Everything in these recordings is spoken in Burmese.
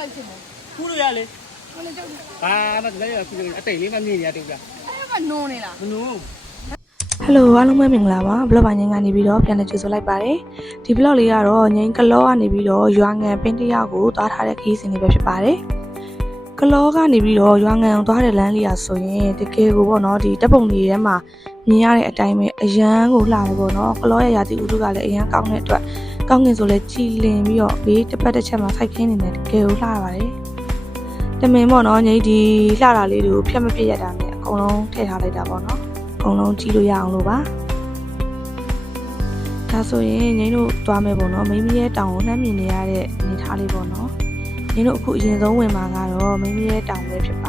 ပြောလေအဲ့ထဲတော့ဆင်းခုလိုက်ချင်တယ်ခုလို့ရလေမလေးကျုပ်ဘာမှတည်းရခုအတိတ်လေးမမြင်ရတူပြအဲ့ကနုံနေလား မနူးဟယ်လိုအားလုံးပဲမင်္ဂလာပါဘလော့ပါငင်းကနေပြီးတော့ပြန်လည်ကြိုဆိုလိုက်ပါတယ်ဒီဘလော့လေးကတော့ငင်းကလောကနေပြီးတော့ရွာငံပင်းတယောက်ကိုသွားထားတဲ့ခီးစဉ်လေးပဲဖြစ်ပါတယ်ကလောကနေပြီးတော့ရွာငံကိုသွားတဲ့လမ်းလေးอ่ะဆိုရင်တကယ်ကိုပေါ့နော်ဒီတပ်ပုံလေးထဲမှာမြင်ရတဲ့အတိုင်းပဲအရန်ကိုလှတယ်ပေါ့နော်ကလောရဲ့ရာသီဥတုကလည်းအရန်ကောင်းတဲ့အတွက် ကောင်းကင်ဆိုလည်းကြည်လင်ပြီးတော့ဘေးတစ်ပတ်တစ်ချက်မှာစိုက်ခင်းနေတယ်တကယ်ကိုလှပါတယ်တမင်ပေါ့နော်ငိတ်ဒီလှတာလေးတွေကိုဖြတ်မပြစ်ရတာနဲ့အကုန်လုံးထည့်ထားလိုက်တာပေါ့နော်အကုန်လုံးကြည့်လို့ရအောင်လို့ပါဒါဆိုရင်ငိမ့်တို့သွားမယ်ပေါ့နော်မိမိရဲ့တောင်ကိုနှမ်းမြင်နေရတဲ့အနေထားလေးပေါ့နော်ငိမ့်တို့အခုအရင်ဆုံးဝင်มาကတော့မိမိရဲ့တောင်ပဲဖြစ်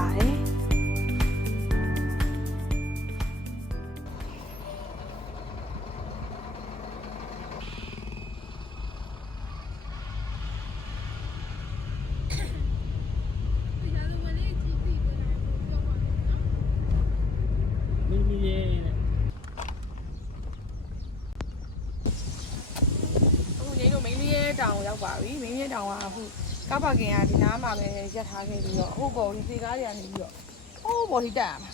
ရက်ထားခဲ့ပြီးတော့အခုပေါ်ဒီစေကားတွေကနေပြီးတော့ဟိုးပေါ်ထိတက်ရမှာ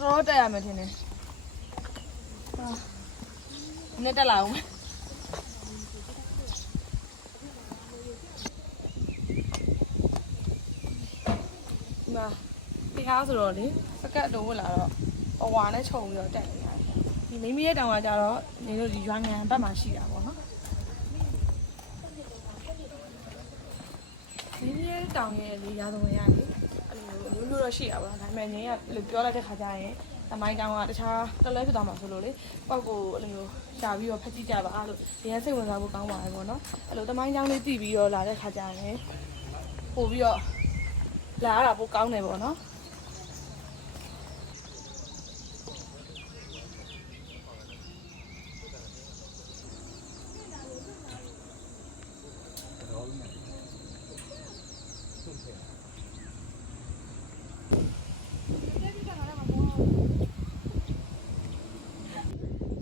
တော်တော်တက်ရမယ်ထင်တယ်ဟာနဲ့တက်လာအောင်ဒီမှာဒီကားဆိုတော့လေစကတ်တုံးဝင်လာတော့အဝါနဲ့ခြုံပြီးတော့တက်နေရတယ်ဒီမိမိရဲ့တောင်ကကြတော့နေတို့ဒီရွာငံဘက်မှာရှိတာပေါ့နော် နင်းရဲ တောင်ရဲ့လေရာသဝင်ရလေအဲ့လိုမျိုးမျိုးတော့ရှိတာပေါ့ဒါပေမဲ့ငင်းကအဲ့လိုပြောလိုက်တဲ့ခါကျရင်တမိုင်းတောင်ကတခြားတလဲဖြစ်သွားမှာဆိုလို့လေပောက်ကိုအဲ့လိုမျိုးရှာပြီးတော့ဖက်ကြည့်ကြပါလို့ဒီရန်စိတ်ဝင်စားဖို့ကောင်းပါတယ်ပေါ့နော်အဲ့လိုတမိုင်းတောင်လေးတည်ပြီးတော့လာတဲ့ခါကျရင်ပို့ပြီးတော့လာရတာပိုကောင်းတယ်ပေါ့နော်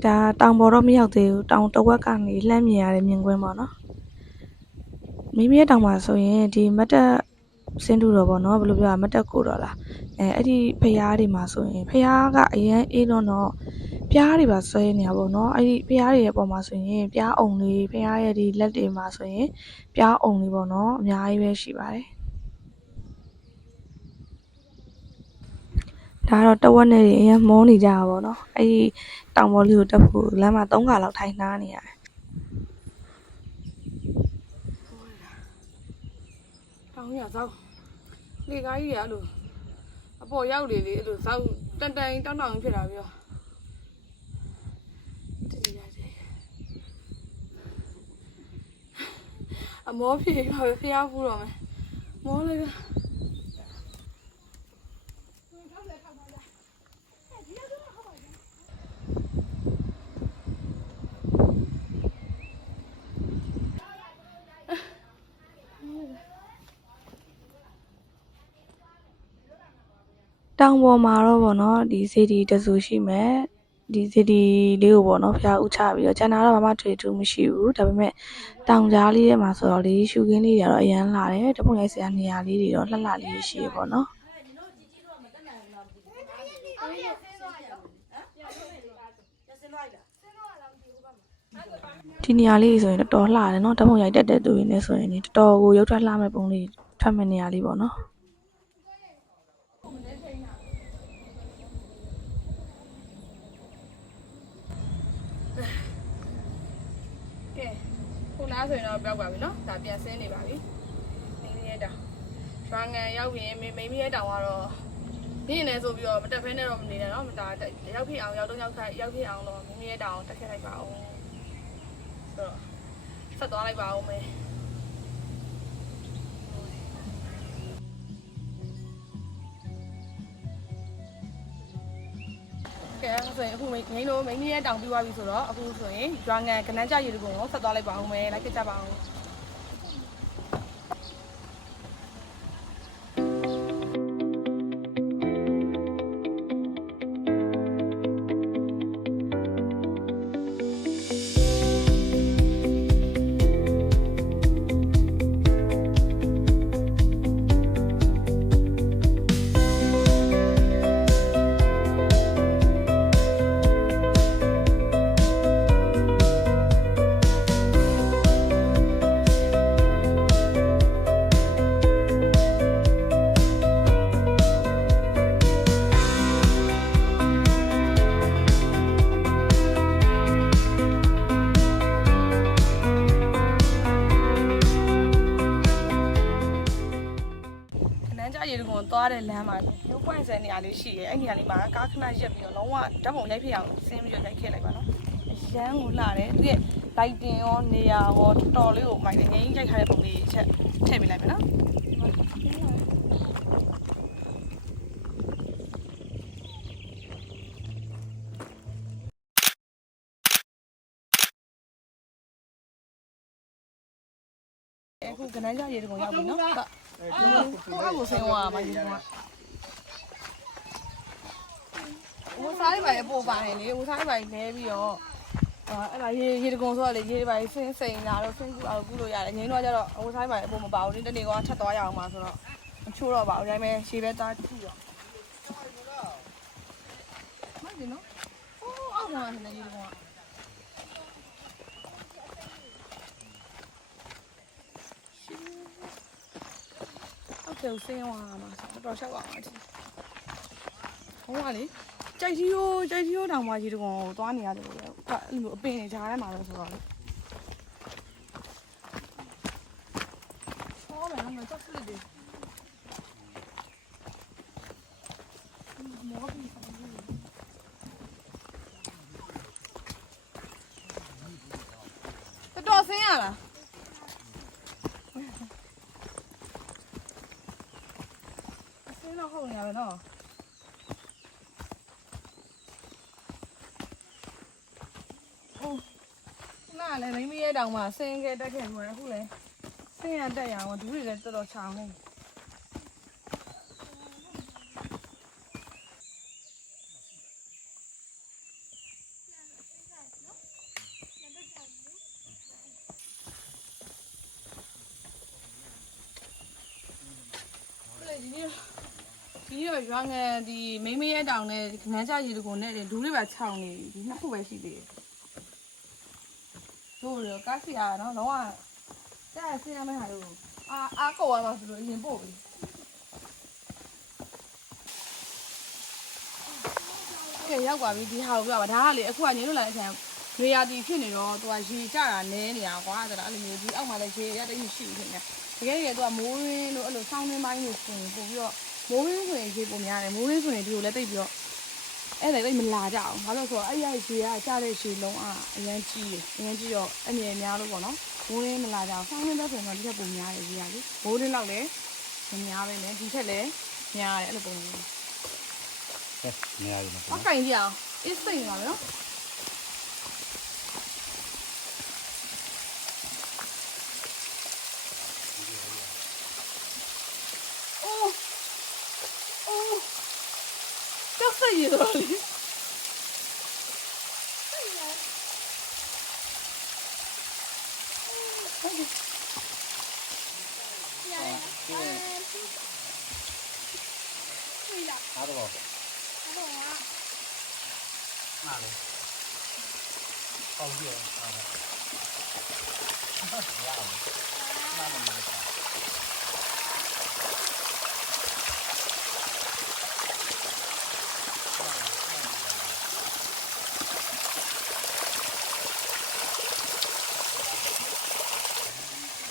ဒါတောင်ပေါ်တော့မရောက်သေးဘူးတောင်တစ်ဝက်ကနေလှမ်းမြင်ရတဲ့မြင်ကွင်းပေါ့နော်မိမိရဲ့တောင်မှာဆိုရင်ဒီမတ်တက်စင်းတူတော့ပေါ့နော်ဘယ်လိုပြောရမတ်တက်ကိုတော့လားအဲအဲ့ဒီဖျားတွေမှာဆိုရင်ဖျားကအရင်အေးတော့တော့ပြားတွေပါဆွဲနေရပါတော့နော်အဲ့ဒီဖျားတွေရဲ့ပုံမှာဆိုရင်ပြားအုံလေးဖျားရဲ့ဒီလက်တွေမှာဆိုရင်ပြားအုံလေးပေါ့နော်အများကြီးပဲရှိပါတယ် ဒါတော့တဝက်နဲ့တွေအရင်မောနေကြတာပေါ့နော်အဲ့ဒီတောင်ပေါ်လေးကိုတက်ဖို့လမ်းမှာ၃ခါလောက်ထိုင်နှားနေရတယ်တောင်ရသောက်လေကားကြီးရအဲ့လိုအပေါ်ရောက်လေလေအဲ့လိုသောက်တန်တန်တောင်းတောင်းဖြစ်တာပြီးတော့တည်ရတယ်အမောပြေပါပဲဖျားဖူးတော့မယ်မောလေးက တောင်ပေါ်မှာတော့ဗောနော်ဒီစီဒီတဆူရှိမယ်ဒီစီဒီလေးကိုဗောနော်ဖျားဥချပြီးတော့ကျန်တာတော့ဘာမှထွေထူးမရှိဘူးဒါပေမဲ့တောင်ကြားလေးထဲမှာဆိုတော့လေရှူခင်းလေးတွေကတော့အရန်လာတယ်တပုံရိုက်စရာနေရာလေးတွေတော့လှလှလေးရှိရဗောနော်ဒီနေရာလေးဆိုရင်တော်တော်လှတယ်နော်တပုံရိုက်တက်တဲ့သူတွေနဲ့ဆိုရင်လေတော်တော်ကိုရုပ်ထွက်လှမဲ့ပုံလေးထွက်မဲ့နေရာလေးဗောနော်ကဲ ခုနားဆိုရင်တော့ပြောက်ပါပြီနော်ဒါပြန်ဆင်းနေပါပြီမိမိရဲ့တောင်ရွာငံရောက်ရင်မိမိရဲ့တောင်ကတော့မြင့်နေဆိုပြီးတော့မတက်ဖဲနဲ့တော့မနေနဲ့နော်မတာရောက်ဖြစ်အောင်ရောက်တော့ရောက်ခိုက်ရောက်ဖြစ်အောင်တော့မိမိရဲ့တောင်တက်ခဲ့လိုက်ပါအောင်ဆိုတော့ဆက်သွားလိုက်ပါအောင်မယ် ကဲဆိုရင်အခုမိန်းတို့မိန်းရဲ့တောင်ပြီးသွားပြီဆိုတော့အခုဆိုရင်ရွာငံကနန်းကြရေတကုံကိုဆက်သွားလိုက်ပါအောင်မယ်လိုက်ကြကြပါအောင် တဲ့လမ်းမှာမျိုးပွင့်စဲနေရာလေးရှိရဲ့အဲ့ဒီနေရာလေးမှာကားခဏရက်ပြီးတော့လုံးဝဓာတ်ပုံရိုက်ဖြစ်အောင်ဆင်းပြီးတော့ရိုက်ခဲ့လိုက်ပါနော်ရမ်းကိုလှတယ်သူရဲ့ lighting ရောနေရာရောတော်တော်လေးကိုမိုက်တယ်ငင်းရိုက်ထားတဲ့ပုံလေးတစ်ချက်ထည့်ပေးလိုက်မယ်နော်အခုကနန်းကြရေတကုံရောက်ပြီနော်ဟုတ် ကိုအောက်ကိုဆင်းသွားမှာရေတကုံကဝဆိုင်ပါရေပို့ပါတယ်လေဝဆိုင်ပါရေလဲပြီးတော့အာအဲ့ဒါရေရေတကုံဆိုတော့လေရေပါရေဆင်းစိန်လာတော့ဆင်းကူအောင်ကူလို့ရတယ်ငင်းတော့ကျတော့ဝဆိုင်ပါရေပို့မပါဘူးဒီတနေ့ကထပ်သွားရအောင်ပါဆိုတော့မချိုးတော့ပါဘူးဒါပေမဲ့ရှည်ပဲသားကြည့်တော့မှတ်တယ်နော်ဟိုးအောက်မှာနေရေတကုံက ဟုတ်တယ်ဆင်းသွားမှာတော်တော်ရှောက်အောင်အထီဟိုကလေကြိုက်ကြီးရိုးကြိုက်ကြီးရိုးတောင်မှကြီးတကောင်ကိုသွားနေရတယ်လို့လေအဲ့လိုမျိုးအပင်နေကြားထဲမှာလို့ဆိုတော့လေဟောမယ်နော်ချက်စလစ်တွေမော်ဘီဆောင်နေတယ်တော်ဆင်းရလား အစင်းတော့ဟုတ်နေရပဲနော်ဟိုနားလည်းမိမိရဲ့တော င်မှာဆင်းခဲ့တက်ခဲ့မှာအခုလေဆင်းရတက်ရအောင်ဒူးတွေလည်းတော်တော်ချောင်းနေလေဒီနေ့ဒီတော့ရွာငယ်ဒီမိမရဲ့တောင်နဲ့ခနန်းကြရေတကုံနဲ့ဒူးတွေပါခြောင်နေပြီဒီနှစ်ခုပဲရှိသေးတယ် တို့ရောကားစီယာနော်လုံးဝတဲ့ဆင်းရမယ့်ဟာလို့အာအာကောရမှာဆိုလို့အရင်ပို့ပြီကဲရောက်ပါပြီဒီဟာကိုပြောပါဒါကလေအခုကညင်းလို့လာတဲ့အချိန်ရေယာတီဖြစ်နေတော့သူကရေကြတာနဲနေတာကွာအဲ့ဒါအဲ့လိုမျိုးဒီအောက်မှာလည်းရေရတဲ့မရှိဘူးဖြစ်နေတကယ်တကယ်သူကမိုးရင်းလို့အဲ့လိုဆောင်းနှင်းပိုင်းလို့ဆိုရင်ပို့ပြီးတော့မိုးရင်းဆိုရင်ရေပုံများတယ်မိုးရင်းဆိုရင်ဒီကိုလည်းတိတ်ပြီးတော့ အဲ့ဒါတိတ်မလာကြအောင်ဘာလို့လဲဆိုတော့အဲ့ရရေကကြားတဲ့ရေလုံးအားအရန်ကြီးတယ်အရန်ကြီးတော့အမြဲများလို့ပေါ့နော်မိုးရင်းမလာကြအောင်ဆောင်းရင်းတော့ဆိုရင်တော့ဒီထက်ပုံများတယ်ရေကလေမိုးရင်းလောက်လည်းမများပဲလေဒီထက်လည်းများတယ်အဲ့လိုပုံမျိုးနေရာကြီးမှာဟောက်ကင်ကြည့်အောင်အစ်စိတ်ပါမယ်နော်အိုးအိုးကြောက်စိတ်ရတော့လေ အားတော့ မှာလေပေါ့ပြီးတော့အားတော့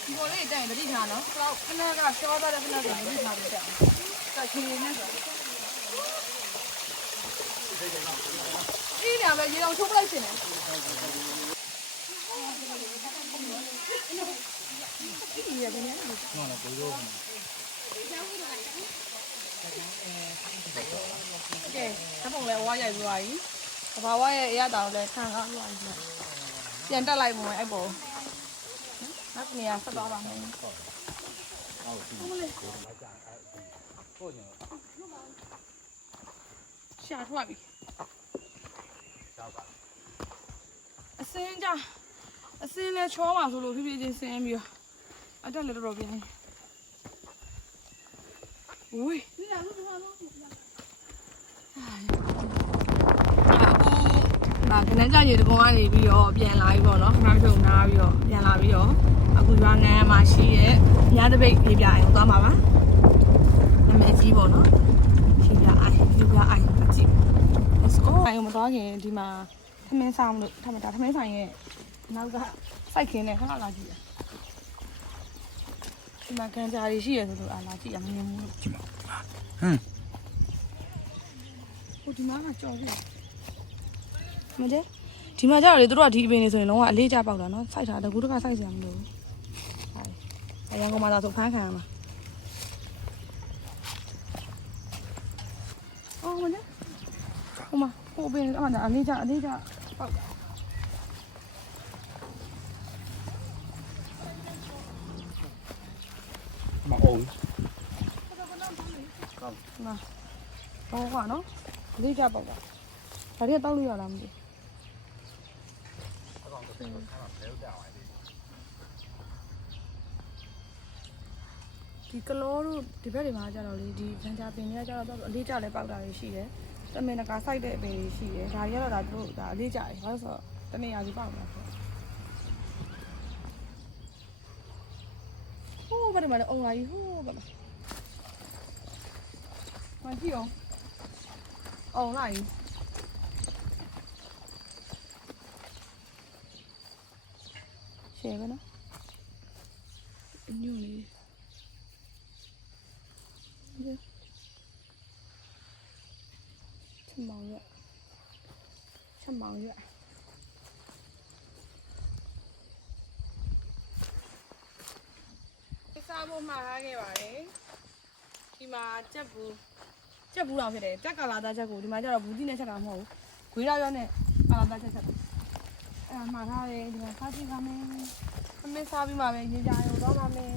ဒီပေါ် လေးတိုင်တတိထားနော်တော့ခဏကရှောသွားတဲ့ခဏကတတိထားပြီးတက်ကချီနေဆိုဒီနာပဲရေတော့ထုတ်ပလိုက်ရှင်တယ်ဒီရကနေဟောတော့ကိုရိုးကဲဓာတ်ပုံလည်းဝါရိုက်ပြီးသွားပြီ။တဘာဝရဲ့အရတောင်လည်းခံကားပြီးသွားပြီ။ပြန်တက်လိုက်မဝင်အဲ့ပေါ်။ နောက်နေရာဆက်သွားပါမယ်ဟုတ်ည။ရှာထွက်ပြီကြောက်ပါ။အစင်းကြအစင်းလည်းချောမှာဆိုလို့ဖြည်းဖြည်းချင်းဆင်းပြီးတော့အတက်လည်းတော်တော်ပြင်းနေ။ဝေး။အခုဒါခဏကြာရေတကုံကနေပြီးတော့ပြန်လာပြီပေါ့နော်ခဏထုံနာပြီးတော့ပြန်လာပြီးတော့ အခုရွာငန်းမှာရှိရဲ့ညတပိတ်ပြေးပြရင်သွားမှာပါနာမည်ကြီးပေါ့နော်ရှိပြအိုင်ယူပြအိုင်အကြည့် let's go အိုင်မသွားခင်ဒီမှာထမင်းဆောင်လို့ထမင်းတာထမင်းဆိုင်ရဲ့နောက်ကစိုက်ခင်းနဲ့ခဏလာကြည့်ရဒီမှာကန်ကြာတွေရှိရဆိုလို့အာလာကြည့်ရမမြင်ဘူးလို့ကြည့်ပါဟမ်ဟိုဒီမှာကကြော်ပြီမကျဒီမှာကြာလေတို့ကဒီအပင်နေဆိုရင်လုံးဝအလေးကျပေါက်တာနော်စိုက်တာတကူတကစိုက်စရာမလိုဘူးဟာ အရန်ကောင်မသာဆိုဖမ်းခံရမှာအော်မကျဟိုမှာဟိုအပင်အမှန်အလေးကျအလေးကျပေါက်တာမအောင်မှာဘောကနော်အလေးကျပေါက်တာ ဒါတွေကတောက်လို့ရလားမသိဒီကလောတို့ဒီဘက်တွေမှာကျတော့လေဒီဂျန်ဂျာပင်တွေကကျတော့အလေးကျလဲပေါက်တာတွေရှိတယ်တမင်တကာစိုက်တဲ့အပင်တွေရှိတယ်ဒါတွေကတော့ဒါတို့ဒါအလေးကျတယ်ဘာလို့ဆိုတော့တနေရာစီပေါက်မှာဆိုဟိုးဘယ်မှာလဲအုံလာကြီးဟိုးဘယ်မှာမကြည့်အောင်အုံလာကြီးရှယ်ပဲနော်အညို့လေး ချက်မောင်ရွက်ချက် မောင်ရွက်စားဖို့မှာထားခဲ့ပါတယ်ဒီမှာကြက်ဘူးကြက်ဘူးတော့ဖြစ်တယ်ကြက်ကလာသားချက်ကိုဒီမှာကျတော့ဘူးတိနဲ့ချက်ကမဟုတ်ဘူးခွေးရရွက်နဲ့ကာလာသားချက်ချက်အဲ့ဒါမှာထားတယ်ဒီမှာစားကြည့်ပါမယ်အမေစားပြီးမှပဲရေကြရုံတော့ပါမယ်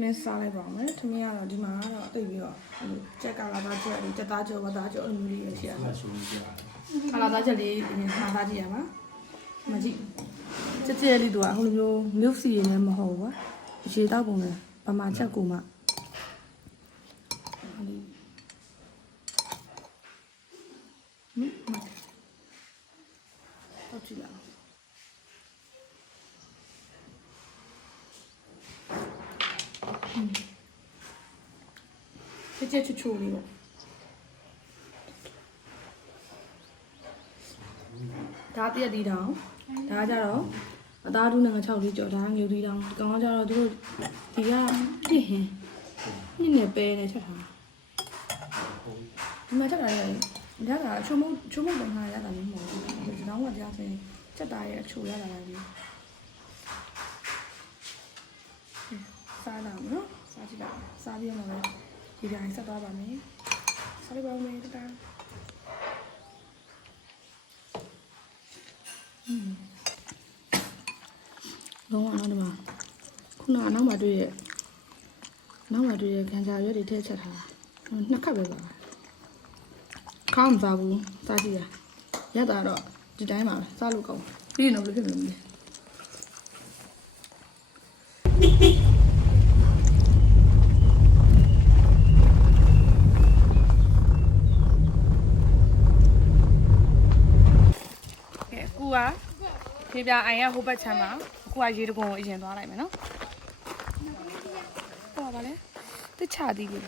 မင်းစားလိုက်ပါအောင်မယ်သမင်းကတော့ဒီမှာကတော့တိတ်ပြီးတော့ဟိုကြက်ကလာသားချက်လေးတက်သားချက်ဝတ်သားချက်အလိုမျိုးလေးပဲရှိရမှာရှုံးကြကလာသားချက်လေးဒီမှာစားသားကြည့်ရမှာမကြည့်ချက်ချက်လေးတို့ကဟိုလိုမျိုး milk စီရင်းနဲ့မဟုတ်ဘူးကွာရေတောက်ပုံနဲ့ဗမာချက်ကိုမှဟမ်မတော့ကြည့်လိုက် ချက်ချက်ချူချူလေးပေါ့ဒါတရက်တီတောင်ဒါကကြတော့အသားတူးနဲ့ငါ6လေးကြော်ဒါကငြူတီတောင်ဒီကောင်ကကြတော့သူတို့ဒီကပြစ်ဟင်းညနေပဲနဲ့ချက်ထားဒီမှာချက်တာလေဒါကချုံမချုံမပုံထားရတာမျိုးမဟုတ်ဘူးဒီကောင်ကကြားစင်ချက်တာရဲ့အချိုရတာလည်းစားလာမနော်စားကြည့်ပါစားပြီးတော့လည်း ဒီတိုင်းဆက်သွားပါမယ်စားလိုက်ပါဦးမယ်တတားလုံးဝတော့ဒီမှာခုနကနောက်မှတွေ့ရဲ့နောက်မှတွေ့ရဲ့ခံစားရွက်တွေထည့်ချက်ထားတာဟိုနှစ်ခပ်ပဲပါခေါင်းမစားဘူးစားကြည့်ရရတာတော့ဒီတိုင်းပါပဲစားလို့ကောင်းပြီးရင်တော့ဘယ်လိုဖြစ်မလဲမသိကဲအခုက ဖေပြအိုင်ရဟိုဘက်ချမ်းမှာအခုကရေတကုံကိုအရင်သွားလိုက်မယ်နော်ဟောပါလေတချသည်လေဟ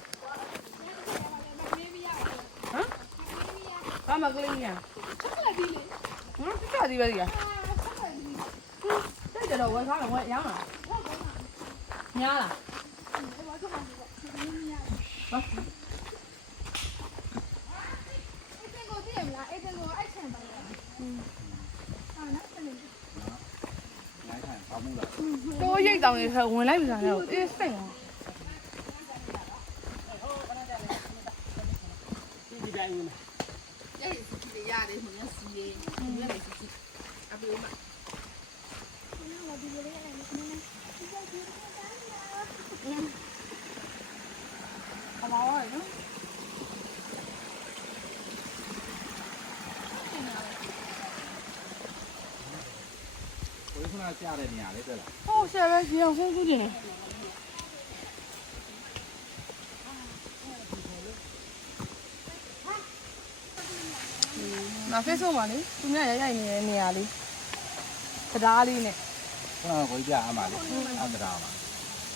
မ်ဘာမကလေးညာချက်သည်လေဟမ်ချက်သည်ပဲဒီကတဲ့ကြတော့ဝယ်စားမယ်ဝယ်ရောင်းလားညားလားနိုင်ခံပေါမှုလား တိုးရိတ်တောင်နေဆိုဝင်လိုက်ပြီဆိုတော့အေးစိတ်ရောဒီတိုင်းဝင် ကိုယ်ခုနကြားတဲ့နေရာလေးတွေ့လားဟိုဆရာပဲရေအောင်ဆုံးစုနေတယ်မ Facebook မှာလေသူများရိုက်ရိုက်နေတဲ့နေရာလေးတရားလေးနဲ့ခုနကကိုကြားအမှလေးအမတာမှာ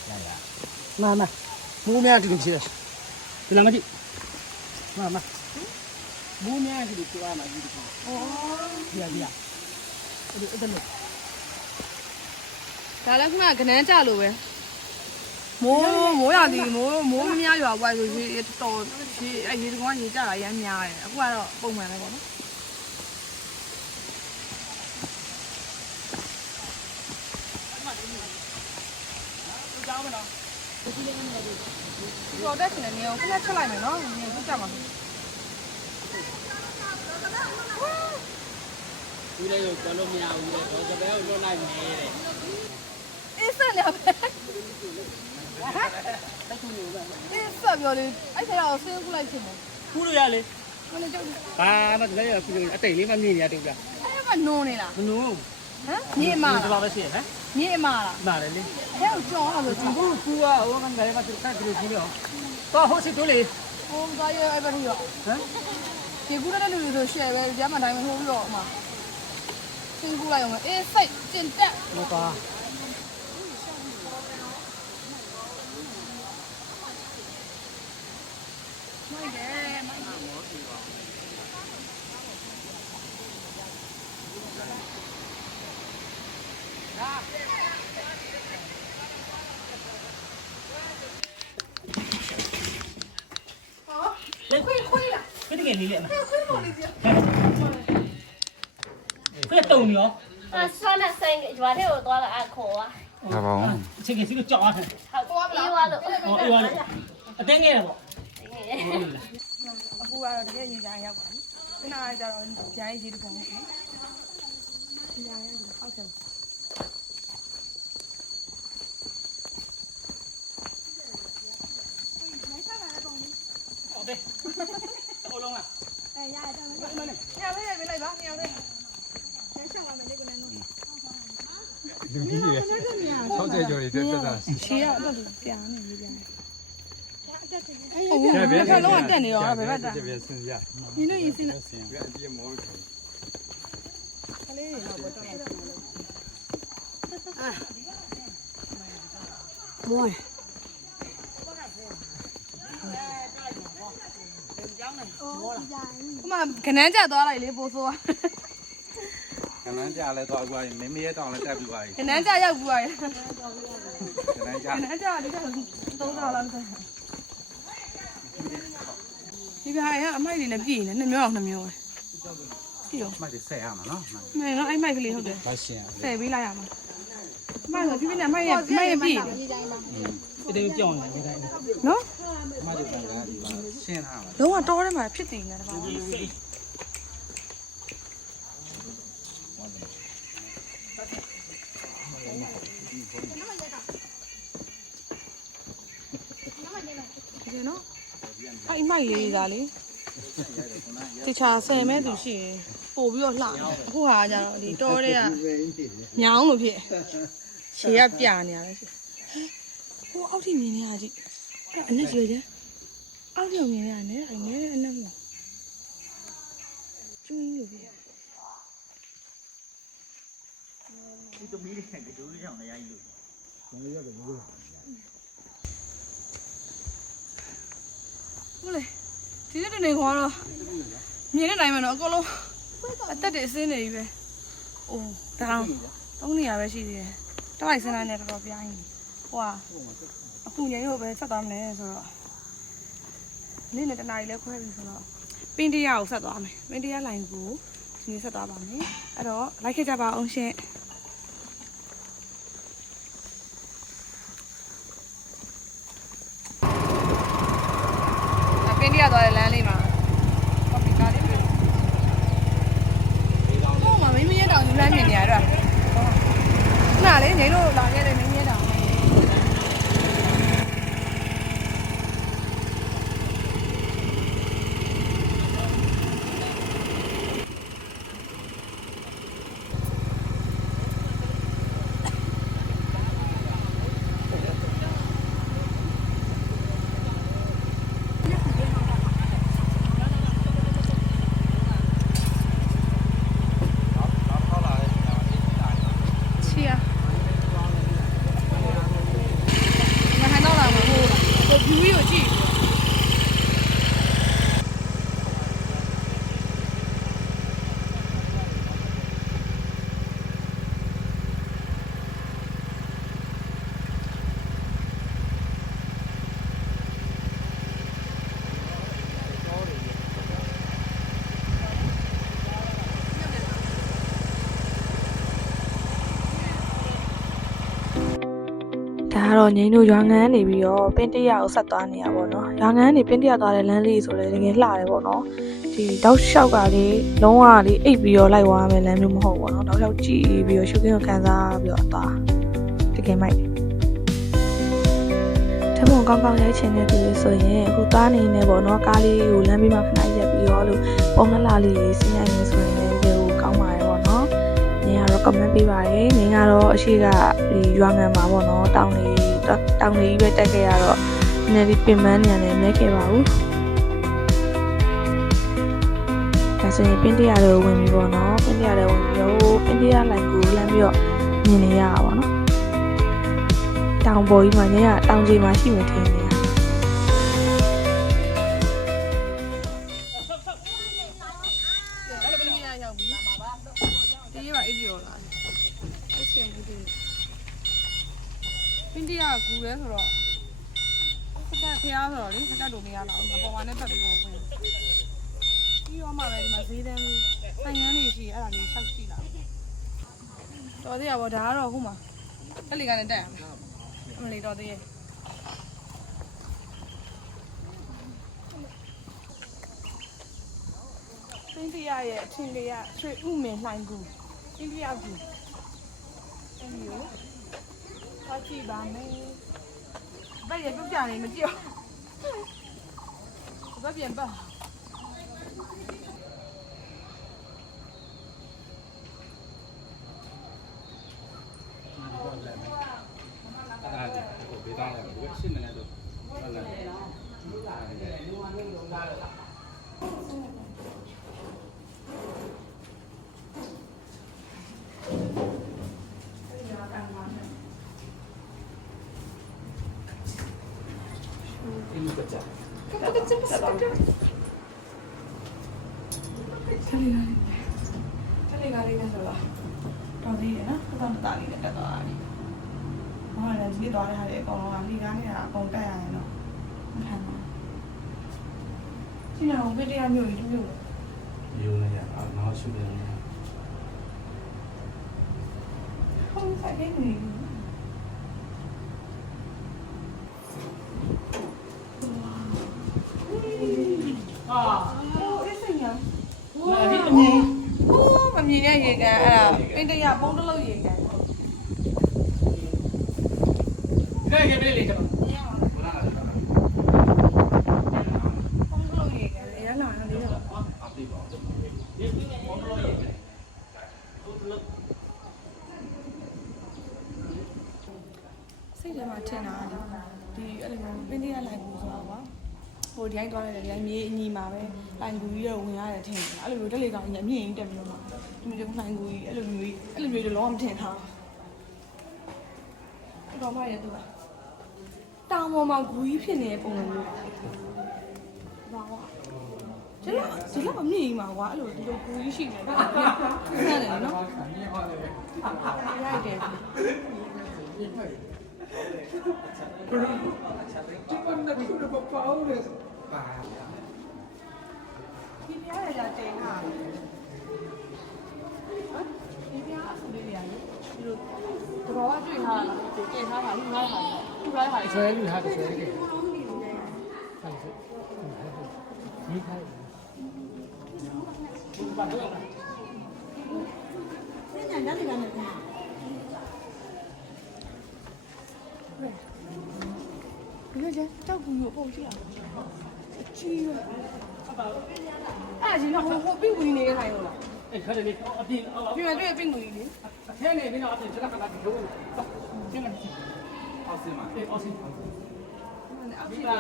ရရမမမူးများတူတူရှိတယ်ဒီလားမကြည့်မမမိုးများကြီးကိုသွားမှာဒီတခုဩဒီရဒီရအဲ့ဒါအဲ့ဒါလို့ ဒါလည်းခုနကကနန်းကြလို့ပဲမိုးမိုးရသည်မိုးမိုးမများရွာပွားဆိုရေတော်ရေအဲရေတကောင်ရေကြတာရမ်းများတယ်အခုကတော့ပုံမှန်ပဲပေါ့နော်ဒီတော့တက်ချင်တယ်နေအောင်ခဏချက်လိုက်မယ်နော်နေအောင်ကြပါမယ်ဒီလေးကိုကြောလို့မရဘူးလေတော့တပည့်ကိုလွတ်လိုက်မယ်တဲ့ အေးဆက်နေပဲအေးဆက်ပြောလေအဲ့ဆရာကိုဆင်းခုလိုက်ချင်တယ်ခုလို့ရလေခဏကြောက်ဘာမှတလည်းခုလို့အတိတ်လေးမမြင်ရတူပြအဲ့မနိုးနေလားမနိုးဟမ်မြေမဒီလားပါပဲရှိရဟမ်မြေမလားမာတယ်လေအဲ့ကိုကြောင်းအောင်လို့အခုကူကဟိုကနေမှသူကတ်ကြည့်ကြည့်တော့တော့ဟိုစစ်တို့လေဟိုသွားရအဲ့ဘက်ထိရောဟမ်ဒီကူတဲ့လူတွေဆိုရှယ်ပဲကြားမှတိုင်းဟိုပြီးတော့အမစင်းကူလိုက်အောင်အေးစိတ်ကျင်တက်ဟိုပါ မိုက်တယ်မိုက်တယ်မောပြီပါဒါလေခွေးခွေးလားခွေးတကယ်လေးလေခွေးခွေးမော်လေးကြီးခွေးတုံရောအဆွမ်းနဲ့ဆိုင်ရွာထဲကိုသွားလာအခေါ်อ่ะဒါပါအောင်အချိန်ကြီးစီးလို့ကြောက်အားထန်ဟုတ်သွားပြီလားအေးသွားလို့အေးသွားလို့အတင်းငယ်တယ်ပေါ့ အခုကတော့တကယ်ရေကြမ်းရောက်ပါပြီခဏကျတော့ဂျိုင်းကြီးတခုံနဲ့ဒီရရဟောက်တယ်ဟုတ်တယ်အလုံးလားညောင်လေးပဲလိုက်ပါညောင်လေးလူကြီးတွေ60ကျော်တွေတက်တက်တာရှေးကတော့တူပြာနေပြီပြန်ဟုတ်ဘူးဘယ်ဘက်လုံးကတက်နေရောဘယ်ဘက်တာပြပြစင် ရဒီလိုရေးစင်းစင်ပြအပြမောဟိုမှာခနန်းကျသွားလိုက်လေပိုးဆိုးခဏကြာလဲတော့ကွာမင်းမရဲတောင်လဲတက်ပြီးပါပြီခနန်းကျရောက်ဘူးရတယ်ခဏကြာခနန်းကျလေး ကသုံးတော့လားမသိဒီပြာရအမိုက်တွေနဲ့ပြည်နေနှစ်မျိုးအောင်နှစ်မျိုးပဲပြီးတော့မှတ်ဆက်ရမှာနော်မဲနော်အဲ့မိုက်ကလေးဟုတ်တယ်ပါရှင်ဆယ်ပေးလိုက်ရမှာမိုက်ဆိုပြပြနဲ့မိုက်ရမိုက်ရပြည်အတင်းကြောက်နေတယ်ဒါနော်မှတ်တယ်ကဒီပါရှင်းထားပါလုံးဝတောထဲမှာဖြစ်တည်နေတာပါဒီနော် အဲ့မိုက်လေးဒါလေတခြားဆယ်မဲ့သူရှိရင်ပို့ပြီးတော့လှအခုဟာကြတော့ဒီတောထဲကညောင်းလို့ဖြစ်ခြေကပြနေရတယ်ရှိဟိုအောက်ထိမြင်နေရကြည့်အဲ့အနက်ကြီးရအောက်ထိမြင်နေရတယ်အဲ့နဲအနက်မှာကျွင်းလို့ဖြစ်ဒီတမီးလေးကဒူးကြောင်လည်းရိုက်လို့ ဟုတ်လေဒီနေ့တနေ့ကတော့မြင်နေနိုင်မှာတော့အကုန်လုံးအသက်တွေအစင်းနေပြီပဲ။အိုးတောင်းသုံးနေရပဲရှိသေးတယ်။တောက်လိုက်စင်းလိုက်နဲ့တော်တော်ပြိုင်းနေ။ဟိုကအခုညရုပ်ပဲဆက်သွားမလဲဆိုတော့နေ့နဲ့တနားရီလဲခွဲပြီဆိုတော့ပင်းတရားကိုဆက်သွားမယ်။ပင်းတရားလိုင်းကိုဒီနေ့ဆက်သွားပါမယ်။အဲ့တော့လိုက်ခဲ့ကြပါအောင်ရှင်။။ပင်းတ ရားသွားတဲ့လမ်းလေးမှာကော်ဖီကားလေးတွေ့တယ်။ဟိုမှာမင်းမရဲတောင်ယူလမ်းမြင်နေရတော့။နားလေညီတို့လာခဲ့တဲ့မင်းမရဲတောင်ချီယာမဟန်တော့လာမှာဟိုဟို view ကိုကြည့် က တော့ငိမ့်တို့ရွာငံကနေပြီးတော့ပင်းတရကိုဆက်သွားနေရပါတော့။ရွာငံကနေပင်းတရသွားတဲ့လမ်းလေးဆိုလည်းတကယ်လှတယ်ပေါ့နော်။ဒီတောက်လျှောက်ကလေးလုံးဝလေးအိပ်ပြီးတော့လိုက်သွားမယ်လမ်းမျိုးမဟုတ်ဘူးပေါ့နော်။တောက်လျှောက်ကြည့်ပြီးတော့ရှုခင်းကိုခံစားပြီးတော့သွားတကယ်မိုက်တယ်။ထမုံကောင်းကောင်းရိုက်ချင်တဲ့သူတွေဆိုရင်အခုသွားနေနေပေါ့နော်ကားလေးကိုလမ်းဘေးမှာခဏရက်ပြီးတော့လို့ပုံနှလှလေးစီးနိုင်နေဆိုရင်လည်းဒီကိုကောင်းပါတယ်ပေါ့နော်။နင်ကတော့ comment ပေးပါရယ်နင်ကတော့အရှိကဒီရွာငံမှာပေါ့နော်တောင်းနေ တောင်းနေကြီးပဲတက်ခဲ့ရတော့နည်းနည်းလေးပင်ပန်းနေရတယ်မလဲခဲ့ပါဘူးဒါဆိုရင်ပင်းတရတော့ဝင်ပြီပေါ့နော်ပင်းတရတော့ဝင်ပြီးတော့ပင်းတရလိုက်ကိုလမ်းပြီးတော့မြင်နေရတာပေါ့နော်တောင်ပေါ်ကြီးမှာညကတောင်ကြီးမှာရှိမှထင်နေရအဲ့လိုပင်းတရားရောက်ပြီဒီရပါအိပ်ပြောလားအဲ့ချင်းဘူးဒီ ပင်းတရားကူလဲဆိုတော့စကဖျားဆိုတော့လေစကတ်တို့မရတော့ဘူးပေါ်မှာနဲ့ပတ်ပြီးတော့ဝင်ပြီးတော့မှပဲဒီမှာဈေးတန်းလေးဆိုင်ငန်းလေးရှိအဲ့ဒါလေးရှောက်ကြည့်လာတော်သေးရပါဒါကတော့ခုမှတက်လီကနေတက်ရမယ်အမလီတော်သေးရဲ့ပင်းတရားရဲ့အထင်လေးရရွှေဥမင်လှိုင်းကူပင်းတရားကူအဲ့ဒီကိုသွားကြည့်ပါမယ်ဘယ်ရပြုတ်ကြနေမကြည့်ဘူးဘယ်ပြန်ပါအဲ့ဒါဒီကို ဘေးသားလိုက်ဘူးရှင်းနေတယ်တော့ဟုတ်လားတက် လေကားလေးနဲ့ဆိုတော့တော်သေးတယ်နော်။တော့တာလေးနဲ့တက်သွားတာလေ။ဘာမှလည်းဒီသွားတဲ့ဟာတွေအကုန်လုံးကလေကားနဲ့အကုန်တက်ရရင်တော့မခံဘူး။ဒီနောက်ဝိတရားမျိုးကြီးမျိုး ယူနေရအောင်နောက်ရှုနေတယ် ဟုတ်ဆိုင်နေနေအာအေးစင်ရဟို မမြင်ဟိုမမြင်တဲ့ရေကန်အဲ့ဒါပင်တရပုံးတလုံးရေကန်ခဲ့ခဲ့ပြီလေကျွန်တော်ပုံးတလုံးရေကန်လေရလာနေတယ်စိတ်ထဲမှာထင်တာဒီအဲ့လိုမျိုးပင်တရလိုက်ဘူးဆိုတာကွာ ဟိုဒီတိုင်းသွားရတယ်ဒီတိုင်းမြေအညီမှာပဲလိုင်ကူကြီးတော့ဝင်ရတယ်ထင်တယ်အဲ့လိုမျိုးတက်လေကောင်ညမြင့်ရင်တက်ပြီးတော့မှဒီမျိုးလိုင်ကူကြီးအဲ့လိုမျိုးအဲ့လိုမျိုးတော့လုံးဝမထင်ထားဘူးတော့မှရတူလားတောင်ပေါ်မှာဂူကြီးဖြစ်နေတဲ့ပုံစံမျိုးဘာဝဒီလောက်ဒီလောက်အမြင့်ကြီးမှာကွာအဲ့လိုဒီလိုဂူကြီးရှိနေတယ်ဆန်းတယ်နော်ရိုက်တယ်ဒီပြား ရလာတင်ဟာဒီပြားအဆူလေးတွေရတယ်ဒီလိုတဘောကတွေ့ထားတာလားတင်ထားတာလူထားတာလူထားတာဆွဲလူဟာဆွဲခဲ့ဟုတ်ကဲ့ဒီခိုင်ဘာလို့လဲဒီလိုကျတောက်ကူကိုပုံရှိရအ ကြီးပဲအဲ့ဒီတော့ဟိုဟိုပြဝင်နေခိုင်းလို့လားအဲ့ခါလေးအပြင်အော်ပြင်တွေ့ပြင်ကူကြီးလေအထဲနေနေတော့အပြင်စကားကလာပြီးလို့ကျင်းနေအောက်စင်းမှာအေးအော်စီအောက်ဒီရှိကတာ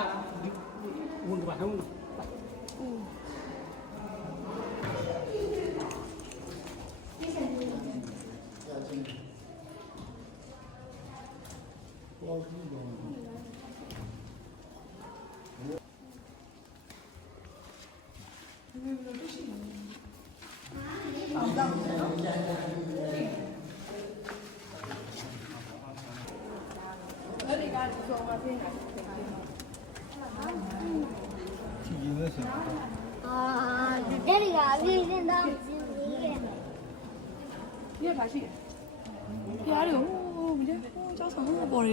ဝန်ကဘာဟု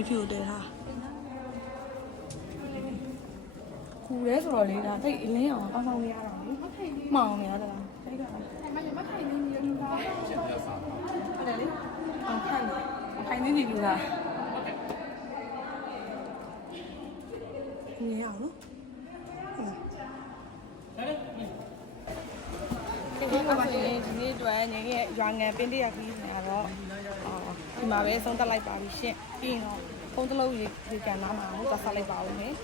ဟိုပေါ်ရီဖြူတဲတာခူရဲဆိုတော့လေဒါတိတ်အလင်းအောင်ကောင်းကောင်းလေးရတာလေမှောင်နေရတာလားတိတ်ကမမထိုင်နေနေလူလားဟုတ်တယ်လေအောင်ခိုင်ခိုင်နေနေလူလားနေရအောင်နော်ဟုတ်လားဒီမှာပါရင်ဒီနေ့အတွက်ငင်းရဲ့ရွာငံပင်းတရခီးနေတော့အော်ဒီမှာပဲဆုံးသက်လိုက်ပါပြီရှင့်ပြီးရင်တော့ ဖုန်းတစ်လုံးရေရေကန်လာမှာဟုတ်သွားဆက်လိုက်ပါဦးမယ်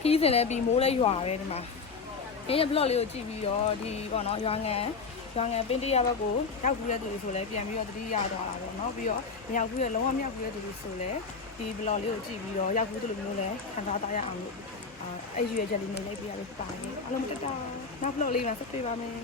ခီးစင်လည်းပြီးမိုးလည်းရွာပဲဒီမှာငင်းရဲ့ blog လေးကိုကြည့်ပြီးတော့ဒီပေါ့နော်ရွာငံရွာငံပင်းတရဘက်ကိုရောက်ပြီးတဲ့သူတွေဆိုလည်းပြန်ပြီးတော့တတိရသွားတာပေါ့နော်ပြီးတော့မြောက်ပြီးတော့လုံးဝမြောက်ပြီးတဲ့သူတွေဆိုလည်းဒီ blog လေးကိုကြည့်ပြီးတော့ရောက်ပြီးသူလိုမျိုးလည်းခံစားတတ်ရအောင်လို့အာအဲ့ရွေးချက်လေးနဲ့ရိုက်ပြရလို့ပါတယ်အားလုံးတက်တာနောက် blog လေးမှာဆက်တွေ့ပါမယ်